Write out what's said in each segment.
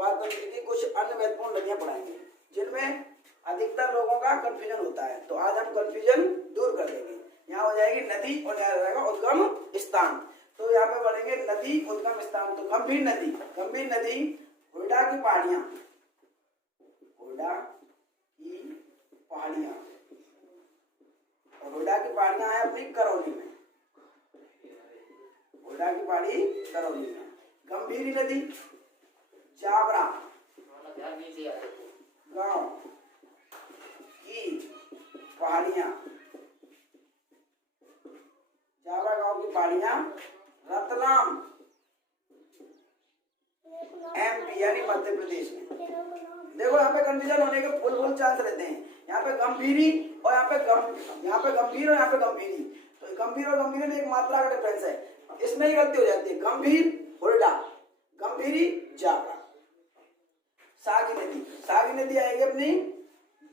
बागमती की कुछ अन्य महत्वपूर्ण नदियां पढ़ाएंगे जिनमें अधिकतर लोगों का कंफ्यूजन होता है। तो आज हम कंफ्यूजन दूर कर देंगे। यहाँ हो जाएगी नदी और यहाँ हो जाएगा उद्गम स्थान। तो यहाँ पे पढ़ेंगे नदी उद्गम स्थान। तो गंभीर नदी हुरडा की पहाड़ियां, और हुरडा की पहाड़ियां है अपनी करौली में, हुरडा की पहाड़ी करौली में। गंभीरी नदी जावरा गांव की पहाड़ियां, जावरा गांव की पहाड़ियां रतलाम MP यानी मध्य प्रदेश में। देखो यहाँ पे कंफ्यूजन होने के फुल चांस रहते हैं। यहाँ पे गंभीरी और यहाँ पे गंभीर और यहाँ पे गंभीरी। तो गंभीर और गंभीर में एक मात्रा का डिफरेंस है, इसमें ही गलती हो जाती है। गंभीर हुरडा, गंभीरी जावरा। सागी नदी आएगी अपनी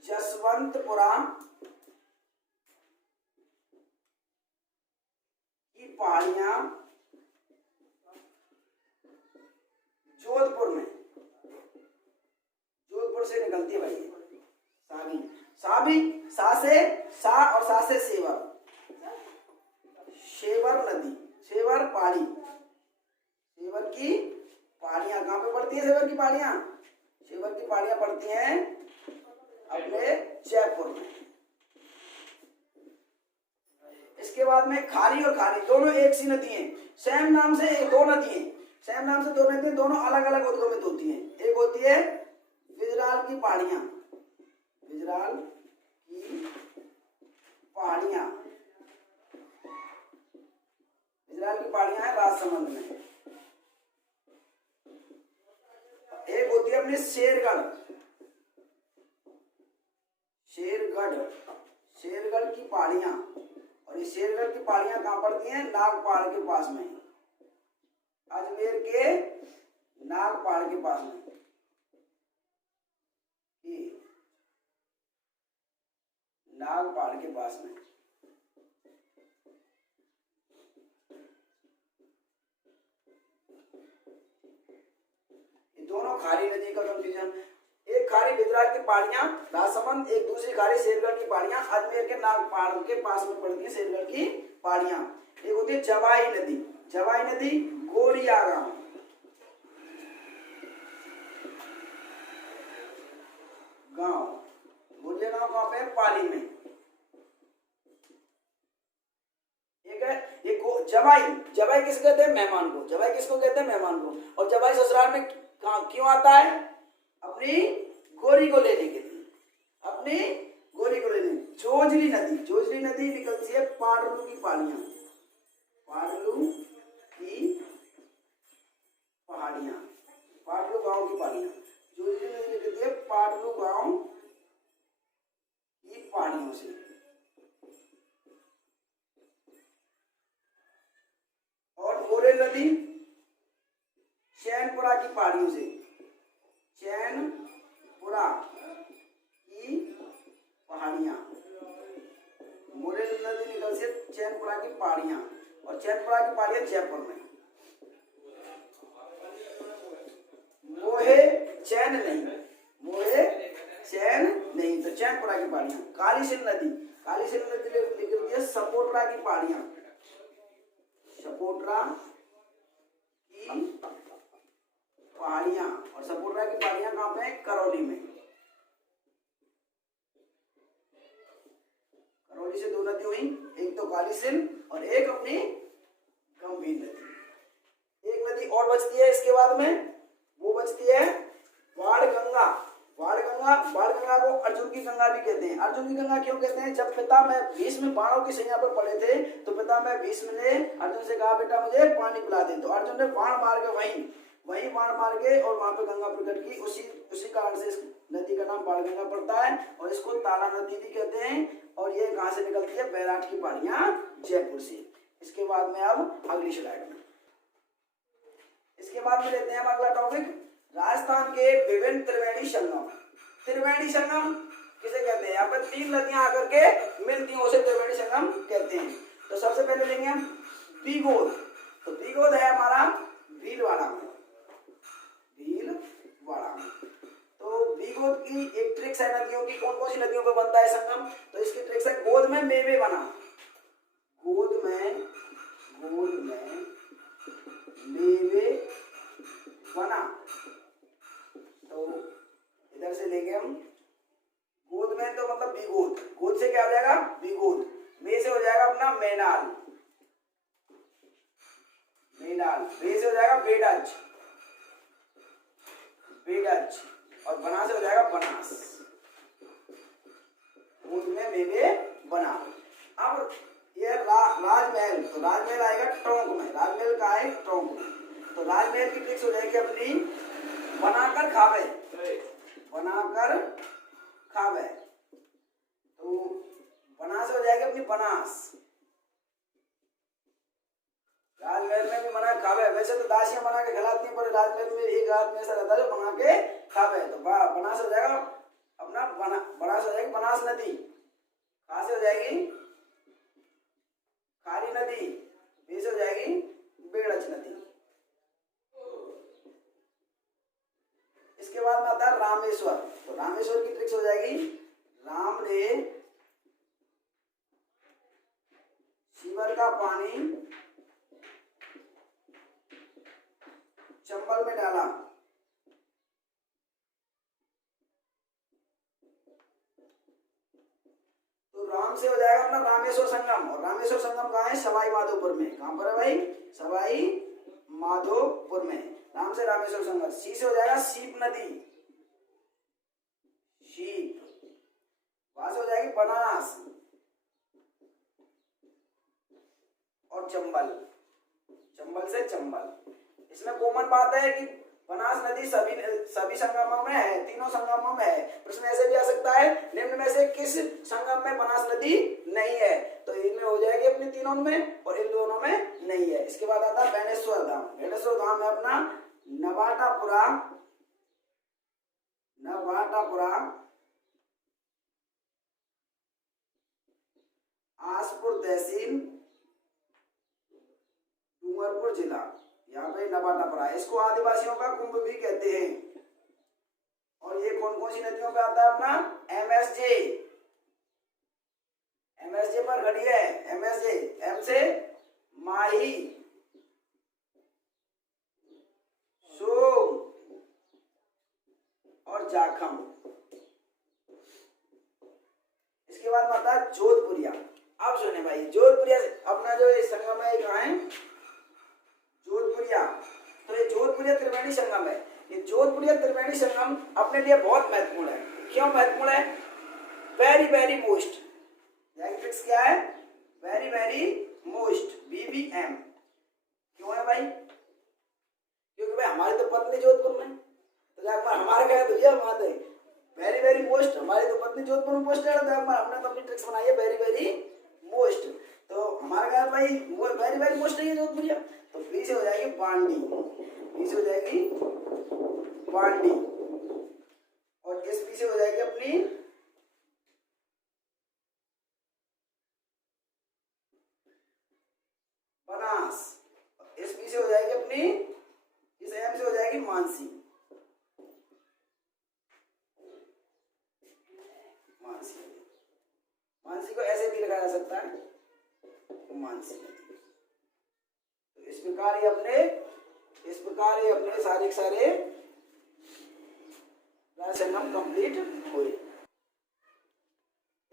जसवंतपुरा की पहाड़ियां जोधपुर में, जोधपुर से निकलती है भाई सा और सा से शेवर नदी, शेवर पहाड़ी, शेवर की पहाड़ियां कहाँ पे पड़ती है? शेवर की पहाड़ियां पड़ती हैं अपने जयपुर में। इसके बाद में खारी और खारी दोनों एक सी नदी हैं, सेम नाम से दो नदियां, दोनों अलग अलग उद्गमित होती हैं। एक होती है गुजराल की पहाड़ियां, है राजसमंद में। एक होती है अपनी शेरगढ़ की पहाड़ियां, और ये शेरगढ़ की पहाड़ियां कहाँ पड़ती हैं? नागपाड़ के पास में, अजमेर के नागपाड़ के पास में। नागपाड़ के पास में ये दोनों खारी नदी का कंफ्यूजन। एक खारी गुजरात की पहाड़ियां राजसमंद, एक दूसरी खारी शेरगढ़ की पहाड़ियां अजमेर के नागपाड़ के पास में पड़ती है। शेरगढ़ की पहाड़ियां। एक होती है जवाई नदी गोरिया गांव, गोरिया गांव कहाँ पे? पाली में। एक है जवाई किसको कहते हैं? मेहमान को। और जवाई ससुराल में क्यों आता है? अपनी गोरी को लेने के लिए, जोजली नदी निकलती है पाडलू की पहाड़ियां, पाडलू गांव की पहाड़ियां। जोजली नदी निकलती है पाडलू गांव की पहाड़ियों से। और मोरेल नदी चैनपुरा की पहाड़ियों से, मोरेल नदी निकलती है चैनपुरा की पहाड़ियां, और चैनपुरा की पहाड़ियां जयपुर में। मोहे चैन नहीं, तो चैनपुरा की पहाड़ियां। कालीसिंध नदी निकलती है सपोटरा की पहाड़ियां, और सपोटरा की पहाड़ियां कहाँ पे? करौली में। करौली से दो नदी हुई, एक तो कालीसिंध और एक अपनी गंभीर नदी। एक नदी और बचती है इसके बाद में, वो बचती है बाणगंगा को अर्जुन की गंगा भी कहते हैं। अर्जुन की गंगा क्यों कहते हैं? जब पितामह भीष्म बाणों की सैया पर पड़े थे तो पितामह भीष्म ने अर्जुन से कहा, बेटा मुझे पानी पिला दे। तो अर्जुन ने बाण मार के वहीं बाण मार के और वहां पे गंगा प्रकट की। उसी कारण से इस नदी का नाम बाणगंगा पड़ता है, और इसको ताला नदी भी कहते हैं। और ये कहां से निकलती है? बैराट की पहाड़ियां जयपुर से। इसके बाद में अब अगली स्लाइड में, इसके बाद में लेते हैं हम अगला टॉपिक, राजस्थान के विभिन्न त्रिवेणी संगम किसे कहते हैं? यहाँ पर तीन नदियां आकर के मिलती हैं, उसे त्रिवेणी संगम कहते हैं। तो सबसे पहले लेंगे हम बीगोद। तो बीगोद है हमारा भीलवाड़ा में, भीलवाड़ा। गोद की एक ट्रिक्स है नदियों की, कौन कौन सी नदियों पे बनता है संगम, तो इसकी ट्रिक्स है गोद में मेवे बना, गोद में मेवे बना। तो इधर से लेंगे हम गोद में, तो मतलब विगोद, गोद से क्या हो जाएगा विगोद, मे से हो जाएगा अपना मेनाल, बे से हो जाएगा बेडज, और बना से हो जाएगा बनास, गोद में मेवे बना। अब ये राजमहल, तो राजमहल आएगा टोंक में, राजमहल का है टोंक में, तो राजमहल की ट्रिक्स हो जाएगी अपनी बनाकर खावे, तो बनास हो जाएगी अपनी बनास, राजमहल में भी बना खावे, वैसे तो दासियां बना के खिलाती हैं, पर राजमहल में एक आदमी ऐसा रहता है जो बना के खावे, तो बनास हो जाएगा अपना बनास हो जाएगी बनास नदी, कहाँ से हो जाएगी खारी नदी, बे से हो जाएगी बेड़च नदी। इसके बाद में आता है रामेश्वर, तो रामेश्वर की ट्रिक्स हो जाएगी राम ने शिवर का पानी चंबल में डाला, तो राम से हो जाएगा अपना रामेश्वर संगम, और रामेश्वर संगम कहाँ है सवाई माधोपुर में, कहाँ पर है भाई सवाई माधोपुर में, राम से रामेश्वर संगम। सी से हो जाएगा सीप नदी, वहां से हो जाएगी बनास, और चंबल से चंबल। इसमें कॉमन बात है कि बनास नदी सभी संगमों में है, तीनों संगमों में है, प्रश्न ऐसे भी आ सकता है निम्न में से किस संगम में बनास नदी नहीं है, तो इनमें हो जाएगी अपनी तीनों में, और इन दोनों में नहीं है। इसके बाद आता है बेनेश्वर धाम, बेनेश्वर धाम है अपना नवाटापुरा आसपुर तहसील डूंगरपुर जिला, यहाँ पे नवाटापुरा, इसको आदिवासियों का कुंभ भी कहते हैं। और ये कौन कौन सी नदियों पे आता है अपना एमएसजे पर खड़ी है, एमएसजे, एम से माही, सोम और जाखम। इसके बाद आता है जोधपुरिया। अब सुने भाई, जोधपुरिया अपना जो संगम है कहाँ है जोधपुरिया, तो ये जोधपुरिया त्रिवेणी संगम है। ये जोधपुरिया त्रिवेणी संगम अपने लिए बहुत महत्वपूर्ण है। क्यों महत्वपूर्ण है? वेरी वेरी मोस्ट, ट्रिक्स क्या है? Very very most, VVM। क्यों है भाई? क्योंकि भाई हमारी तो पत्नी जोधपुर में, तो हमारे क्या तो ये बात है, वेरी वेरी मोस्ट, हमारी तो पत्नी जोधपुर में पोस्टेड है, तो हमने तो अपनी ट्रिक्स बनाई है वेरी वेरी मोस्ट, तो हमारा क्या भाई वेरी वेरी मोस्ट है ये जोधपुरिया। तो बी से हो जाएगी बांडी, बी से हो जाएगी बांडी, और इस बी से हो जाएगी अपनी बनास, इस बी से हो जाएगी अपनी, इस एम से हो जाएगी मानसी, मानसी को ऐसे भी लिखा जा सकता है मानसी। तो इस प्रकार ये अपने सारे संगम कंप्लीट हुए।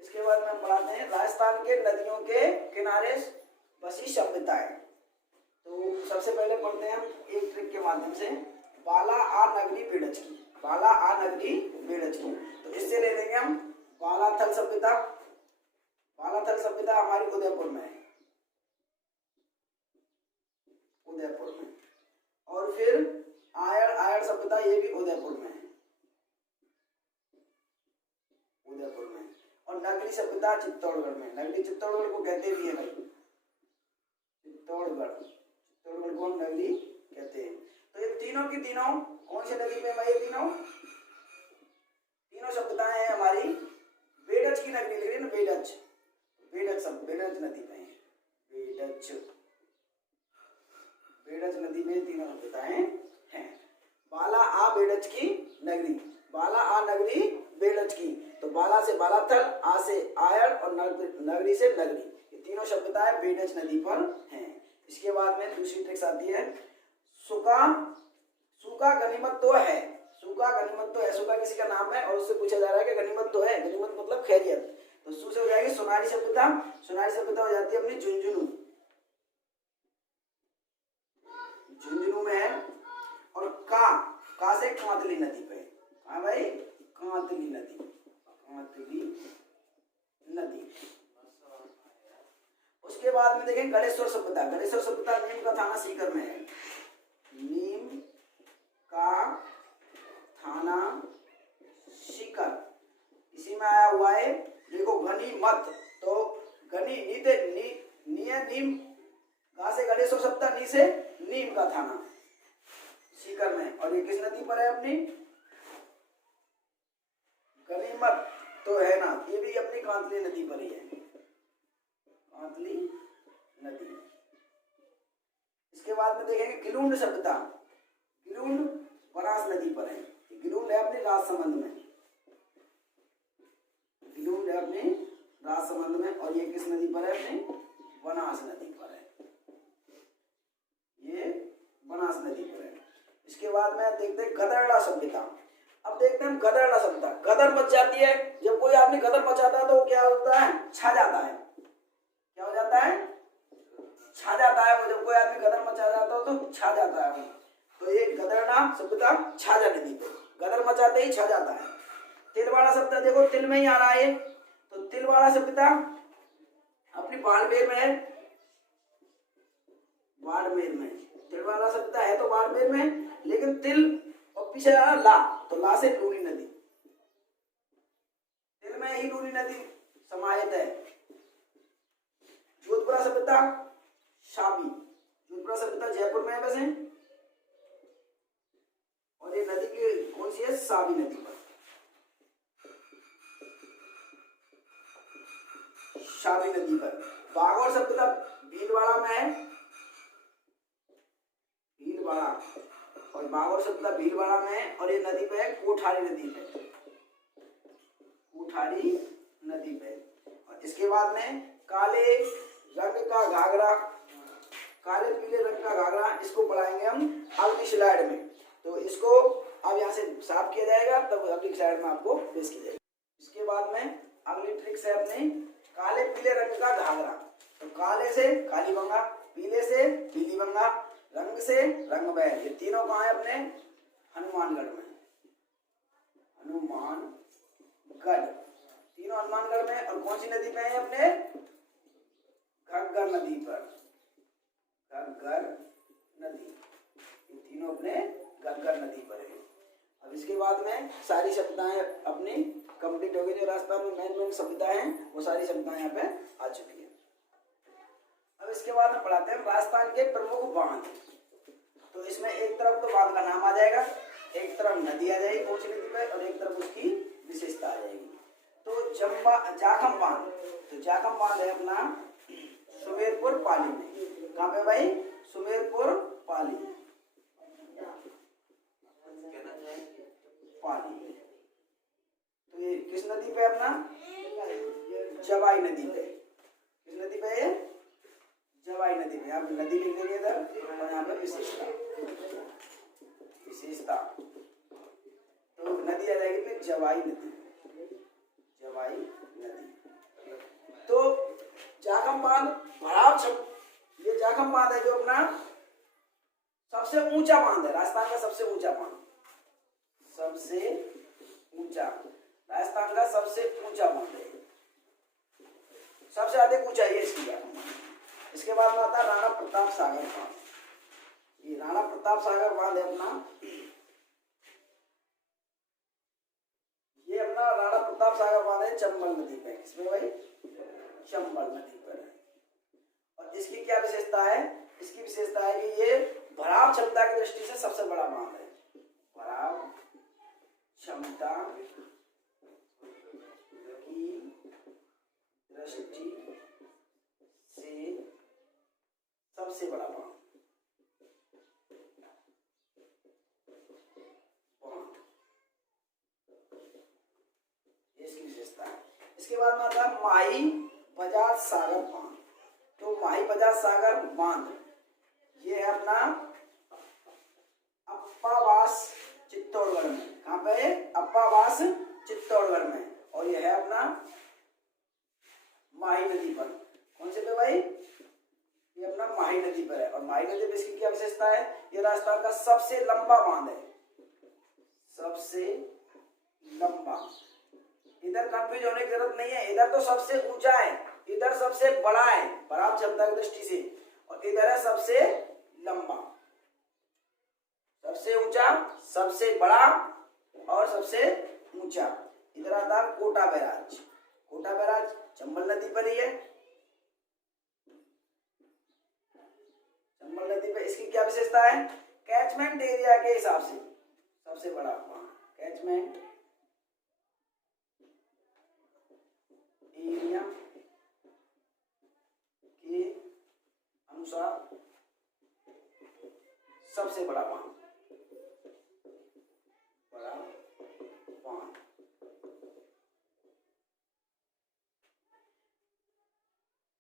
इसके बाद में हम पढ़ाते हैं राजस्थान के नदियों के किनारे बसी सभ्यताएं। तो सबसे पहले पढ़ते हैं हम एक ट्रिक के माध्यम से, बाला आ नगरी बेड़च की, बाला आ नगरी बेड़च की। तो इससे ले लेंगे हम बालाथल सभ्यता। बालाथल सभ्यता हमारी उदयपुर में है, उदयपुर में। और फिर आयड़ सभ्यता, ये भी उदयपुर में है, उदयपुर में। और नगरी सभ्यता चित्तौड़गढ़ में, नगरी चित्तौड़गढ़ को कहते भी है भाई, चित्तौड़गढ़ को नगरी कहते हैं। तो ये तीनों की तीनों कौन सी नदी पे भाई? ये तीनों सभ्यताएं हैं हमारी बेड़च की नगरी, लिख रही है ना बेड़च नदी पे है, बेड़च नदी में तीनों सभ्यताएं हैं। बाला आ बेड़च की नगरी, बाला आ नगरी बेलच की, तो बाला से बालाथल, आ से आयड़ और नगरी से नगरी, ये तीनों सभ्यताएं बेडज नदी पर हैं। इसके बाद में दूसरी ट्रिक्स आती है, सुका सूखा गनीमत तो है, सूखा गनीमत तो है, सूखा किसी का नाम है और उससे पूछा जा रहा है कि गनीमत तो है, गनीमत मतलब खैरियत, तो सू से हो जाएगी सोनारी सभ्यता, सोनारी सभ्यता हो जाती है अपनी झुंझुनू, झुंझुनू में है। और का से कांतली नदी पे, हाँ भाई कांतली नदी, कांतली नदी। उसके बाद में देखें गणेश्वर सभ्यता, गणेश्वर सभ्यता नीम का थाना सीकर में है, नीम का थाना सीकर, इसी में आया हुआ है। देखो गनीमत, तो गनी नीते नीम, गा से गणेश्वर सभ्यता, नी से नीम का थाना सीकर में, और ये किस नदी पर है अपनी, गनीमत तो है ना, ये भी अपनी कांतली नदी पर ही है, कांतली नदी। इसके बाद में देखेंगे गिलुंड सभ्यता, गिलुंड बनास नदी पर है, गिलुंड है अपने राजसमंद में, गिलुंड है अपने राजसमंद में, और ये किस नदी पर है, अपने बनास नदी पर है, ये बनास नदी पर है। इसके बाद में देखते हैं गदरला सभ्यता। अब देखते हैं गदरला सभ्यता, गदर मच जाती है, जब कोई आदमी गदर मचाता है तो वो क्या होता है, छा जाता है, क्या हो जाता है, छा जाता है, वो जब कोई आदमी गदर मचा जाता है तो छा जाता है, तो ये गदरला सभ्यता छाजा नदी पे, गदर मचाते ही छा जाता है। तिलवाड़ा सभ्यता देखो तिल में ही आ रहा है, तो तिलवाड़ा सभ्यता अपनी बाड़मेर में है, बाड़मेर में तिलवाड़ा सभ्यता है तो बाड़मेर में, लेकिन तिल और पीछे ला, तो ला से लूनी नदी, तिल में ही लूनी नदी समाहित है। जोधपुरा सभ्यता शाबी, जोधपुरा सभ्यता जयपुर में है वैसे, और ये नदी की कौन सी है, साबी नदी पर, शाबी नदी पर। बागौर सभ्यता भीलवाड़ा में है, भीलवाड़ा, और बागौर सभ्यता भीलवाड़ा में है, और ये नदी पे है कोठारी नदी पे, कोठारी नदी पे। और इसके बाद में काले रंग का घाघरा, काले पीले रंग का घाघरा, इसको पढ़ाएंगे हम अगली स्लाइड में, तो इसको अब यहाँ से साफ किया जाएगा, तब अगली स्लाइड में आपको पेश की जाएगी। इसके बाद में अगली ट्रिक्स है अपने काले पीले रंग का घाघरा, तो काले से काली बंगा, पीले से पीली बंगा, रंग से रंग बैल, ये तीनों कहाँ है अपने हनुमानगढ़ में, हनुमानगढ़, तीनों हनुमानगढ़ में। और कौन सी नदी पे है अपने, घग्गर नदी पर, घग्गर नदी, ये तीनों अपने घग्गर नदी पर है। अब इसके बाद में सारी सभ्यताएं अपनी कंप्लीट हो गई, जो राजस्थान में मेन सभ्यताएं हैं वो सारी सभ्यताएं यहाँ पे आ चुकी है। अब इसके बाद में पढ़ाते हैं राजस्थान के प्रमुख बांध, तो इसमें एक तरफ तो बांध का नाम आ जाएगा, एक तरफ नदी आ जाएगी कौन सी नदी पे, और एक तरफ उसकी विशेषता आ जाएगी। तो जाखम बांध, तो जाखम बांध है अपना सुमेरपुर पाली में, कहाँ पे भाई, सुमेरपुर पाली, पाली, तो ये किस नदी पे अपना, जवाई नदी पे, किस नदी पे है, जवाई नदी पे, यहाँ पे नदी लिख देंगे इधर, और यहाँ पे विशेषता, विशेषता, तो नदी आ जाएगी जवाई नदी, जवाई नदी। तो जाखम बांध भराव, ये जाखम बांध है जो अपना सबसे ऊंचा बांध है, राजस्थान का सबसे ऊंचा बांध, सबसे ऊंचा, राजस्थान का सबसे ऊंचा बांध है, सबसे अधिक ऊंचाई है इसकी जाखम बांध। इसके बाद में आता है राणा प्रताप सागर बांध, ये राणा प्रताप सागर बांध है अपना, ये अपना राणा प्रताप सागर बांध है चंबल नदी पे, इसमें भाई चंबल नदी पर है। और इसकी क्या विशेषता है, इसकी विशेषता है कि ये भराव क्षमता की दृष्टि से सबसे बड़ा बांध है, भराव क्षमता की दृष्टि से सबसे बड़ा बांध, इसके बाद में आता है माही बजाज सागर बांध। तो माही बजाज सागर बांध ये है अपना अप्पावास चित्तौड़गढ़ में। कहाँ पे है? अप्पावास चित्तौड़गढ़ में। और ये है अपना माही नदी पर। कौन से पे भाई? ये अपना माही नदी पर है। और माही नदी पर इसकी क्या विशेषता है? ये राजस्थान का सबसे लंबा बांध है, सबसे लंबा। इधर कंफ्यूज होने की जरूरत नहीं है, इधर तो सबसे ऊंचा है, इधर सबसे बड़ा है बराबर क्षमता की दृष्टि से, और इधर है सबसे लंबा। सबसे ऊंचा, सबसे बड़ा और सबसे ऊंचा। इधर आता है कोटा बैराज। कोटा बैराज चंबल नदी पर ही है। चंबल नदी पर इसकी क्या विशेषता है? कैचमेंट एरिया के हिसाब से सबसे बड़ा कैचमेंट एरिया के अनुसार सबसे बड़ा बांध।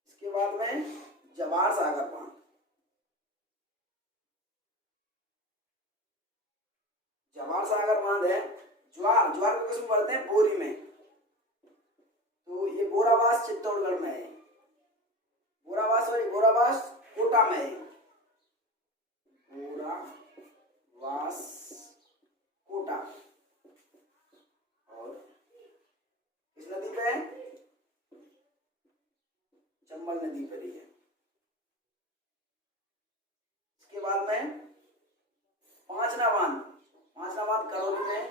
इसके बाद में जवाहर सागर बांध। जवाहर सागर बांध है, ज्वार ज्वार को किसमें पढ़ते हैं? बोरी में। तो ये बोरावास चित्तौड़गढ़ में है। बोरावास कोटा में है। बोरावास कोटा। और किस नदी पे है? चंबल नदी पर ही है। इसके बाद में पांचना बांध करौली में।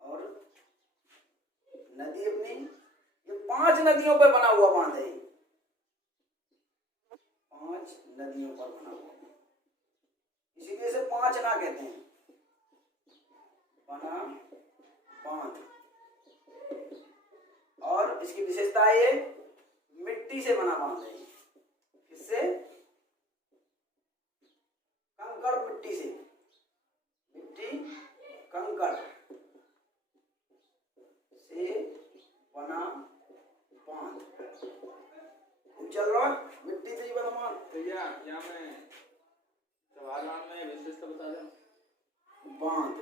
और नदी अपनी ये 5 नदियों पर बना हुआ बांध है। 5 नदियों पर बना हुआ, इसीलिए इसे पांचना कहते हैं, बना बांध। और इसकी विशेषता है ये मिट्टी से बना बांध है। किससे? कंकड़ मिट्टी से। मिट्टी कंकड़ से बना बांध। चल रहा मिट्टी से ही बना बांध। भैया यहाँ में जवाहरलाल में विशेषता बता दें। बांध।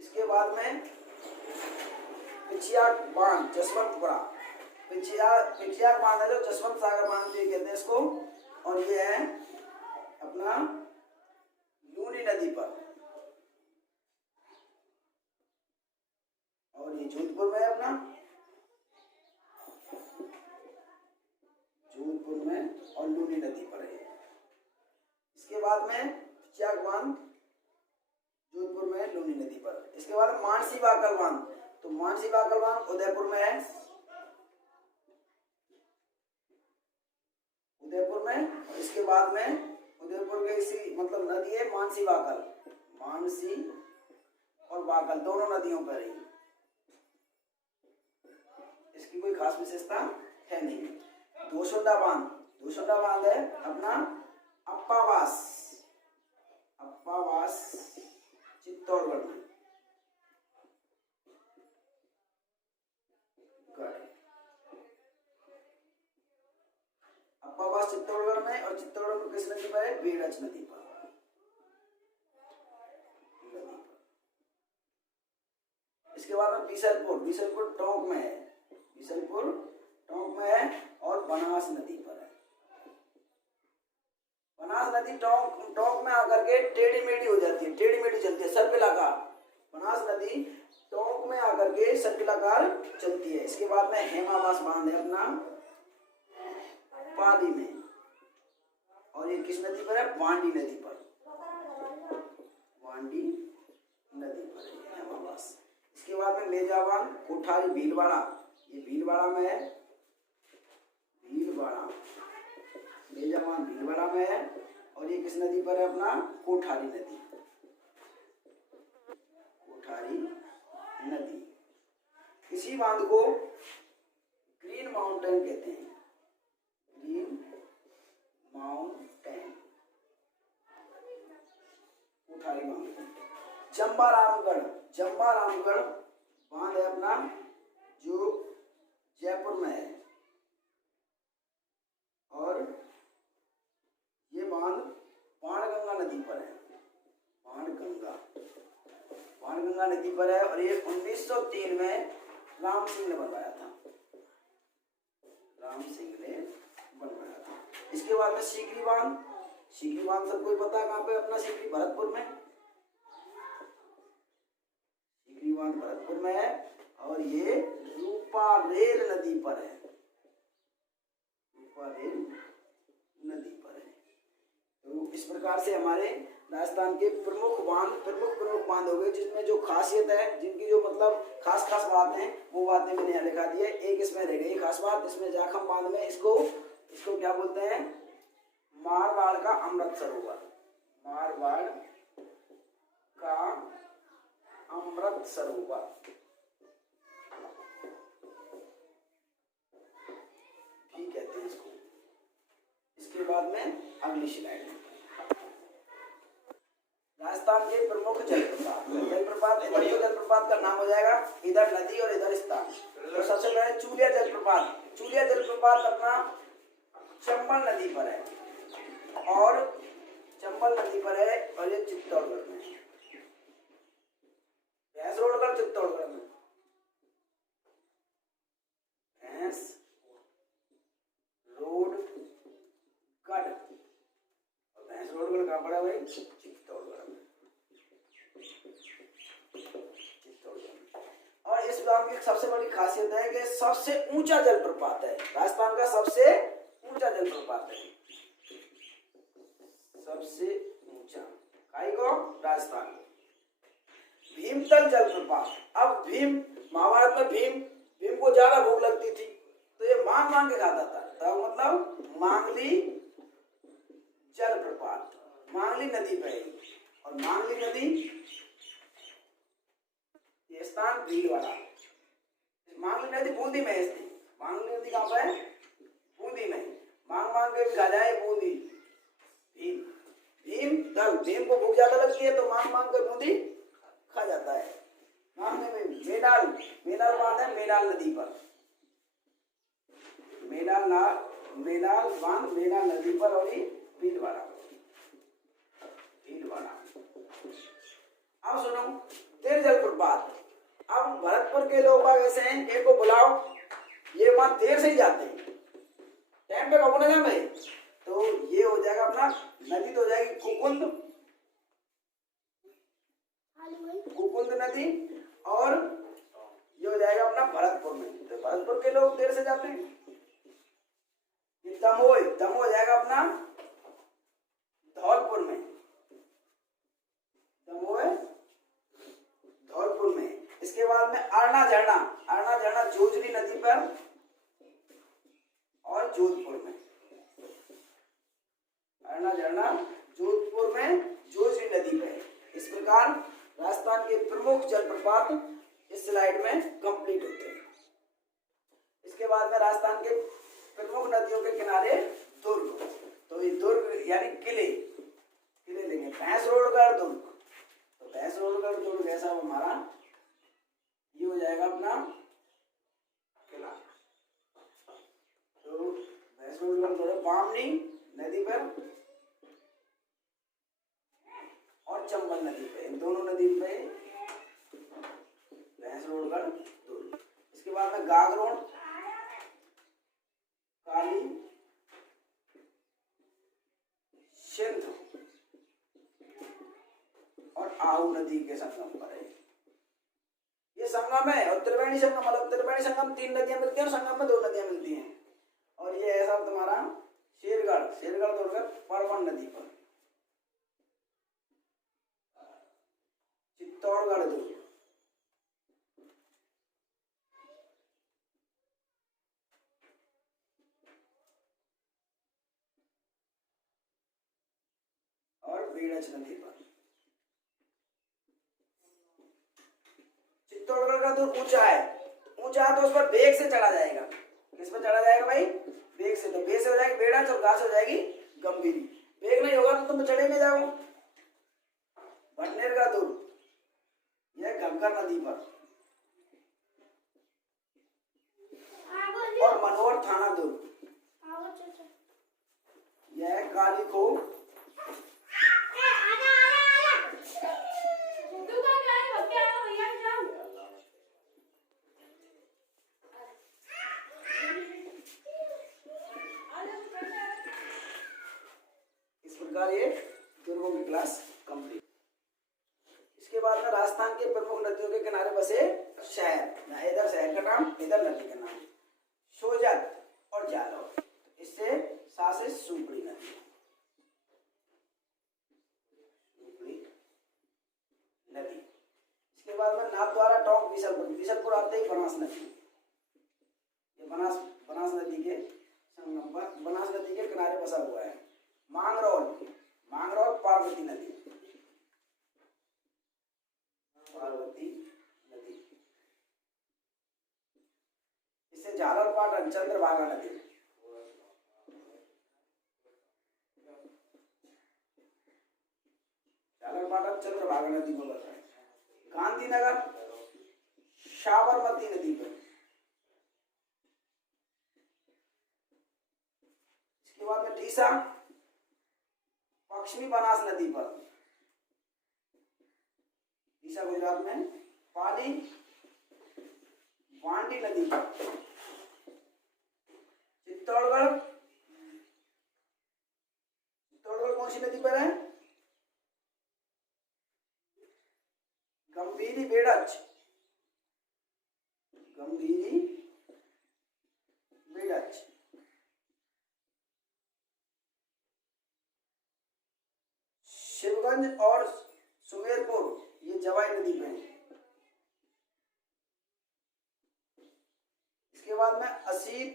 इसके बाद में पिछिया बांध जसवंतपुरा। पिछिया बांध है जो जसवंत सागर बांध कहते हैं इसको। और ये है अपना लूनी नदी पर। और ये जोधपुर में है अपना, जोधपुर में और लूनी नदी पर है। इसके बाद में पिछिया बांध जोधपुर में लूनी नदी पर। इसके बाद मानसी बाकल बांध। तो मानसी बाकल बांध उदयपुर में है। उदयपुर में। और इसके बाद में उदयपुर के इसी मतलब नदी है मानसी बाकल। मानसी और बाकल दोनों नदियों पर है। इसकी कोई खास विशेषता है नहीं। दोसुंडा बांध है अपना अप्पावास चित्तौड़गढ़ में। अप्पावास चित्तौड़गढ़ में। और चित्तौड़गढ़ में किस नदी पर है? बेड़च नदी पर। इसके बाद में बीसलपुर टोंक में है। बीसलपुर टोंक में है। और बनास नदी पर है। बनास नदी टोंक में आकर के टेढ़ी मेढ़ी हो जाती है, टेढ़ी मेढ़ी चलती है, सर्पिलाकार। बनास नदी टोंक में आकर के सर्पिलाकार चलती है। इसके बाद में हेमावास बांध है अपना पाली में। और ये किस नदी पर है? वांडी नदी पर। वांडी नदी पर है हेमावास। इसके बाद में मेजा बांध कोठारी भीलवाड़ा। ये भीलवाड़ा में है। मेजा बांध भीलवाड़ा में है। और ये किस नदी पर है? अपना कोठारी नदी। कोठारी नदी। इसी बांध को ग्रीन माउंटेन कहते हैं। Green mountain. जम्बारामगढ़ बांध है अपना जो जयपुर में है, और ये बांध बाणगंगा नदी पर है। बाणगंगा नदी पर है, और ये 1903 में राम सिंह ने बनवाया था। इसके बाद में सीकरी बांध सबको पता है कहाँ पे अपना सीकरी, भरतपुर में। सीकरी बांध भरतपुर में है, और ये रूपारेल नदी पर है। तो इस प्रकार से हमारे राजस्थान के प्रमुख बांध हो गए, जिसमें जो खासियत है, जिनकी जो मतलब खास बातें, वो बातें मैंने यहाँ लिखा दी है। एक इसमें रह गई खास बात, इसमें जाखम बांध में इसको क्या बोलते हैं, मारवाड़ का अमृत सरोवर। ठीक कहते हैं इसको। इसके बाद में अगली स्लाइड में राजस्थान के प्रमुख जलप्रपात जलप्रपात का नाम हो जाएगा, इधर नदी और इधर स्थान। तो सबसे पहले चूलिया जलप्रपात अपना चंबल नदी पर है, और ये चित्तौड़गढ़ में, भैंसरोडगढ़ चित्तौड़गढ़ में, भैंसरोडगढ़ कहाँ पड़ा भाई, चित्तौड़गढ़ में। और इस बांध की सबसे बड़ी खासियत है कि सबसे ऊंचा जलप्रपात है, राजस्थान का सबसे ऊंचा जलप्रपात है, सबसे ऊंचा राजस्थान। भीमतल जलप्रपात। अब महाभारत में भीम को ज्यादा भूख लगती थी, तो ये मांग के खाता था, तो मतलब मांगली जलप्रपात, मांगली नदी पे है, और मांगली नदी ये स्थान भीलवाड़ा। मांगली नदी बूंदी में स्थित, मांगली नदी कहाँ पर है, बूंदी में। मांग के भी खा जाए बूंदी। भीम को भूख ज्यादा लगती है, तो मांग कर बूंदी खा जाता है। मांगने में मेनाल बांध है मेनाल नदी पर, मेनाल नदी पर, और ये भीलवाड़ा। अब सुनो तेर जलप्रपात। अब भरतपुर के लोग ऐसे हैं, एक को बुलाओ, ये वहां देर से ही जाते हैं, टाइम पे कब ना भाई। तो ये हो जाएगा अपना नदी, तो हो जाएगी कुकुंद नदी, और ये हो जाएगा अपना भरतपुर में। तो भरतपुर के लोग देर से जाते हैं। ये दमोह हो जाएगा अपना धौलपुर में, धौलपुर में। इसके बाद में अरना झरना जोजरी नदी पर और जोधपुर में। अरना झरना जोधपुर में जोजरी नदी पे। इस प्रकार राजस्थान के प्रमुख जलप्रपात इस स्लाइड में कंप्लीट होते हैं। इसके बाद में राजस्थान के प्रमुख नदियों के किनारे दुर्ग। तो ये दुर्ग यानी किले लेंगे। भैंसरोडगढ़ दुर्ग, तो भैंसरोडगढ़ दुर्ग ऐसा हमारा ये हो जाएगा अपना किला। तो भैंसरोडगढ़ दुर्ग बामनी नदी पर और चंबल नदी पे, इन दोनों नदी पे भैंसरोडगढ़ दुर्ग। इसके बाद में गागरोन, काली, सिंध और आहू नदी के संगम पर है। ये संगम है, और त्रिवेणी संगम, मतलब त्रिवेणी संगम 3 नदियां मिलती हैं और संगम में 2 नदियां मिलती हैं। और ये ऐसा तुम्हारा शेरगढ़ दुर्ग परवन नदी पर, चित्तौड़गढ़ दुर्ग, और बेड़च नदी पर। चित्तौड़गढ़ का दुर्ग ऊंचा है तो उस पर बेग से चढ़ा जाएगा। किस पर चढ़ा जाएगा भाई, बेग से। तो बेग से हो जाएगी बेड़च और घास हो जाएगी गंभीरी। बेग नहीं होगा तो तुम चढ़े नहीं जाओ। भटनेर का दुर्ग यह घग्गर नदी पर। और मनोहर थाना दुर्ग, यह काली खो इस प्रकार ये दुर्गों की क्लास कंप्लीट। इसके बाद में राजस्थान के प्रमुख नदियों के किनारे बसे शहर, इधर शहर का नाम, इधर नदी का नाम, सोजत और जालौर। इससे सा से सुपड़ी नदी, नदी। इसके बाद में नाथद्वारा, टोंक, बीसलपुर। बीसलपुर आते ही बनास नदी, ये बनास नदी के संगम पर, बनास नदी के किनारे बसा हुआ है। मांगरोल, मांगरोल पार्वती नदी, पार्वती नदी। इससे झालरपाटन, चंद्रभागा नदी, झालरपाटन चंद्रभागा नदी को बताए। गांधीनगर साबरमती नदी पर। इसके बाद में डीसा पश्चिमी बनास नदी पर, डीसा गुजरात में। पाली वांडी नदी पर। चित्तौड़गढ़, चित्तौड़गढ़ कौन सी नदी पर है? गंभीरी बेड़च, गंभीरी बेड़च। शिवगंज और सुमेरपुर ये जवाई नदी पे है। इसके बाद में असीत,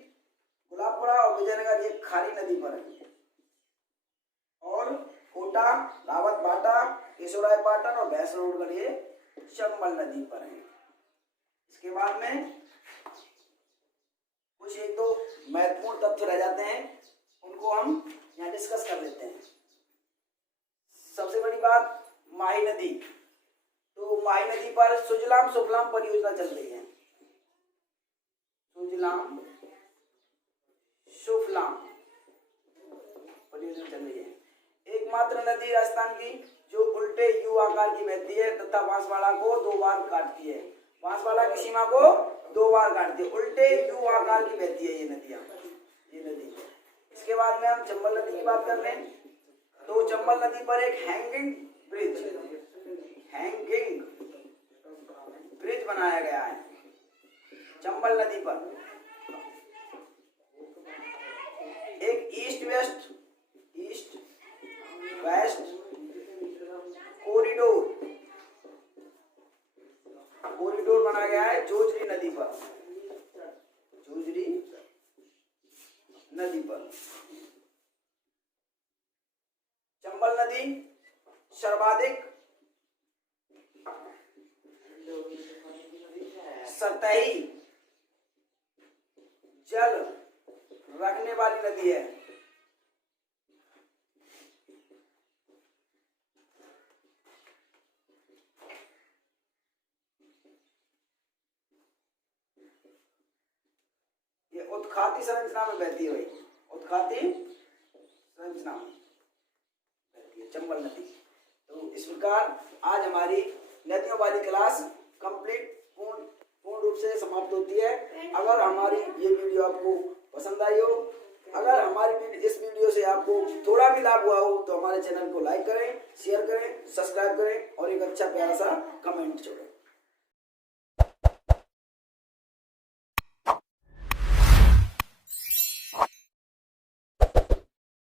गुलाबपुरा और विजयनगर ये खारी नदी पर है। और कोटा, रावत बाटा, केशोराय पाटन और भैंसरोडगढ़ ये चंबल नदी पर है। इसके बाद में कुछ एक दो महत्वपूर्ण तथ्य रह जाते हैं, उनको हम यहाँ डिस्कस कर लेते हैं। सबसे बड़ी बात माही नदी, तो माही नदी पर सुजलाम सुफलाम परियोजना चल रही है। सुजलाम सुफलाम परियोजना चल रही है। एकमात्र नदी राजस्थान की जो उल्टे यू आकार की बहती है तथा बांसवाड़ा को 2 बार काटती है। बांसवाड़ा की सीमा को 2 बार काटती है, उल्टे यू आकार की बहती है ये नदियां, ये नदी। इसके बाद में हम चंबल नदी की बात कर लें, तो चंबल नदी पर एक हैंगिंग ब्रिज बनाया गया है चंबल नदी पर। एक ईस्ट वेस्ट कॉरिडोर बनाया गया है जोजरी नदी पर, जोजरी नदी पर। चंबल नदी सर्वाधिक सतही जल रखने वाली नदी है। ये उत्खाती संरचना में बहती है भाई, उत्खाती संरचना में बहती है चंबल नदी। तो इस प्रकार आज हमारी नदियों वाली क्लास कंप्लीट पूर्ण रूप से समाप्त होती है। अगर हमारी ये वीडियो आपको पसंद आई हो, अगर हमारी इस वीडियो से आपको थोड़ा भी लाभ हुआ हो, तो हमारे चैनल को लाइक करें, शेयर करें, सब्सक्राइब करें और एक अच्छा प्यारा सा कमेंट छोड़ें।